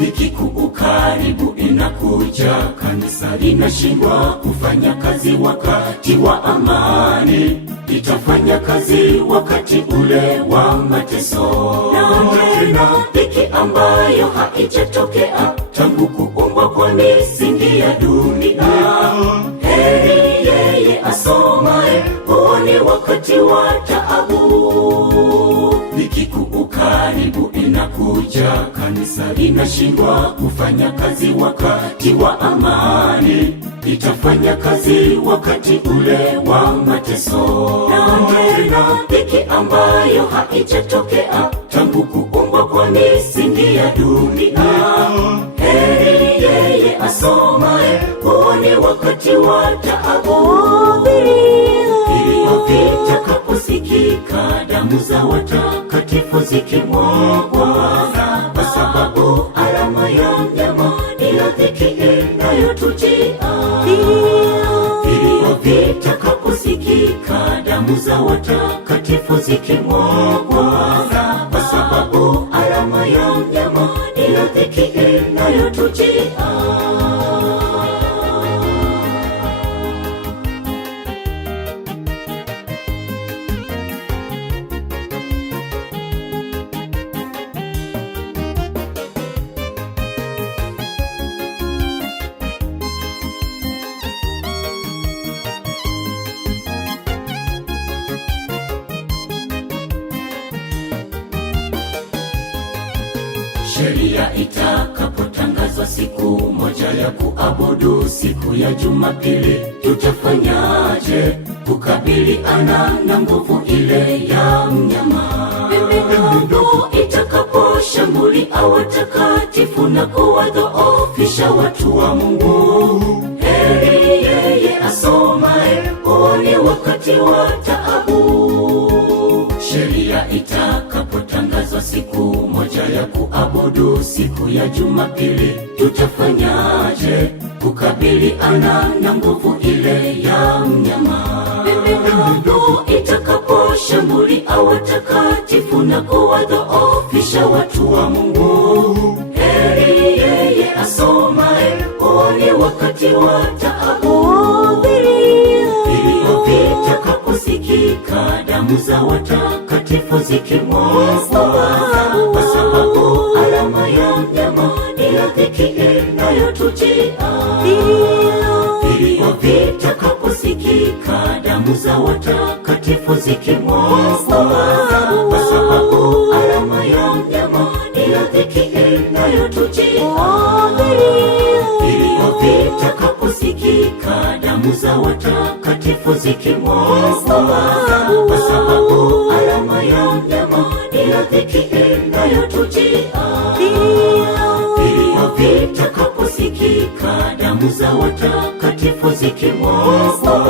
Dhiki kuu karibu inakuja, kanisa linashindwa kufanya kazi wakati wa amani. Itafanya kazi wakati ule wa mateso na tena dhiki ambayo haijatokea tangu kuumbwa kwa misingi ya dunia. Heri yeye asomaye, huo ni wakati wa taabu. Dhiki kuu karibu inakuja, kanisa linashindwa kufanya kazi wakati wa amani. Itafanya kazi wakati ule wa mateso na tena dhiki ambayo haijatokea tangu kuumbwa kwa misingi ya dunia. Heri yeye asomaye, huo ni wakati wa taabu. Vilio vitakaposikika, damu za watakatifu zikimwagwa, kwa sababu alama ya mnyama ndiyo dhiki inayotujia. Vilio vitakaposikika, damu za watakatifu zikimwagwa, kwa sababu alama ya mnyama ndiyo dhiki inayotujia. Sheria itakapotangazwa siku moja ya kuabudu, siku ya Jumapili, tutafanyaje kukabiliana na nguvu ile ya mnyama? Ndugu itakaposhambulia watakatifu na kuwadhoofisha watu wa Mungu. Heri yeye asomaye, huo ni wakati wa taabu. Sheria itakapotangazwa siku moja ya kuabudu, siku ya Jumapili, tutafanyaje kukabiliana na nguvu ile ya mnyama? Ndugu itakaposhambulia watakatifu na kuwadhoofisha watu wa Mungu. Heri yeye asomaye, huo ni wakati wa taabu. Vilio vitakaposikika, damu za watakatifu zikimwagwa, kwa sababu alama ya mnyama ndiyo dhiki inayotujia. Vilio vitakaposikika, damu za watakatifu zikimwagwa, kwa sababu alama ya mnyama ndiyo dhiki inayotujia. Vilio vitakaposikika, damu za watakatifu zikimwagwa, kwa sababu alama ya mnyama ndiyo dhiki inayotujia. Vilio vitakaposikika, damu za watakatifu zikimwagwa,